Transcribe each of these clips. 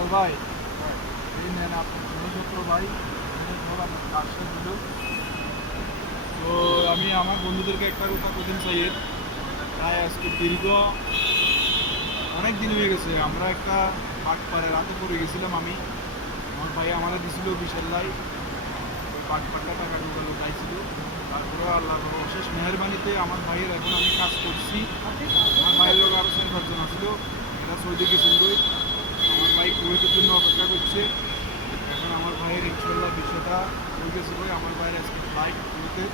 বেলাল ভাই এই নেন আপনার জিনিসপত্র ভাই কাজটা দিল। তো আমি আমার বন্ধুদেরকে একটা কথা প্রতিদিন চাইয়ের প্রায় আজকে দীর্ঘ অনেক দিন হয়ে গেছে আমরা একটা পাটপাড়ে রাতে পড়ে গেছিলাম। আমার ভাই আমাদের দিছিল বিশাল লাই পাটপাটটা টাকা ঢুকালো চাইছিল। তারপরে আল্লাহর অশেষ মেহরবানিতে আমার ভাইয়ের এখন আমি কাজ করছি। আমার ভাইয়ের লোক আরও 4-5 জন আসলো, এরা সৌদি গেছিল। আমার ভাই কুয়েতের জন্য অপেক্ষা করছে। এখন আমার ভাইয়ের ইনশাল্লাহ বিষয়টা হয়ে গেছে। আমার ভাইয়ের আজকে ফ্লাইট কুয়েতে,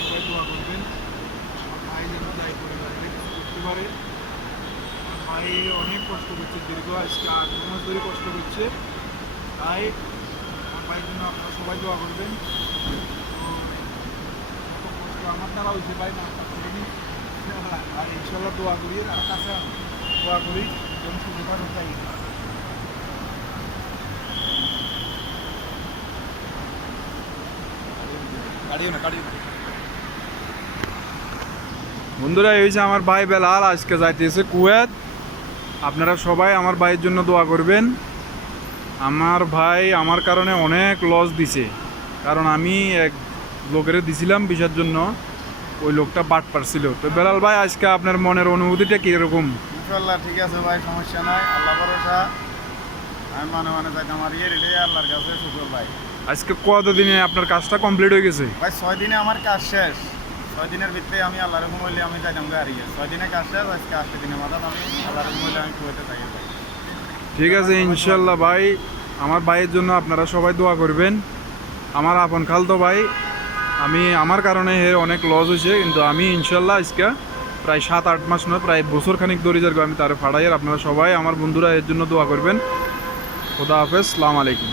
সবাই দোয়া করবেন আমার ভাই যেন যাই পরিবারে কিছু করতে পারে। আমার ভাই অনেক কষ্ট করছে, দীর্ঘ আজকে 8 মাস ধরে কষ্ট করছে। তাই আমার ভাইয়ের জন্য আপনারা সবাই দোয়া করবেন। আমার দ্বারা হয়েছে ভাই না আর ইনশাল্লাহ দোয়া করি আর কাছে দোয়া করি যেন সুযোগটা চাই। বন্ধুরা এই হচ্ছে আমার ভাই বেলাল আজকে যাইতেছে কুয়েত। আপনারা সবাই আমার ভাইয়ের জন্য দোয়া করবেন। আমার ভাই আমার কারণে অনেক লস দিছে, কারণ আমি এক লোকের দিছিলাম ভিসার জন্য, ওই লোকটা বাট পারছিল। তো বেলাল ভাই আজকে আপনার মনের অনুভূতিটা কীরকম? ইনশাল্লাহ ঠিক আছে ভাই, সমস্যা নাই, আল্লাহ ভরসা। আমি মানে যাই আমার রিলে আল্লাহর কাছে শুকর ভাই। আজকে কতদিনে আপনার কাজটা কমপ্লিট হয়ে গেছে? ভাই 6 দিনে আমার কাজ শেষ। 6 দিনের ভিতরে আমি আল্লাহর হুকুম হইলে আমি যাইতাম গাড়িয়ে। 6 দিনে কাজ শেষ, আজকে 8 দিনের মাথায় আমি আল্লাহর হুকুম হইলে আমি কুয়েতে থাকি ভাই। ঠিক আছে ইনশাল্লাহ ভাই, আমার ভাইয়ের জন্য আপনারা সবাই দোয়া করবেন। আমার আপন খালতো ভাই, আমার কারণে অনেক লস হয়েছে, কিন্তু আমি ইনশাল্লাহ আজকে প্রায় 7-8 মাস নয়, প্রায় বছর খানিক ধরে যার আমি তার ফাড়াইয়ের। আপনারা সবাই আমার বন্ধুরা এর জন্য দোয়া করবেন। খোদা হাফেজ, সালাম আলাইকুম।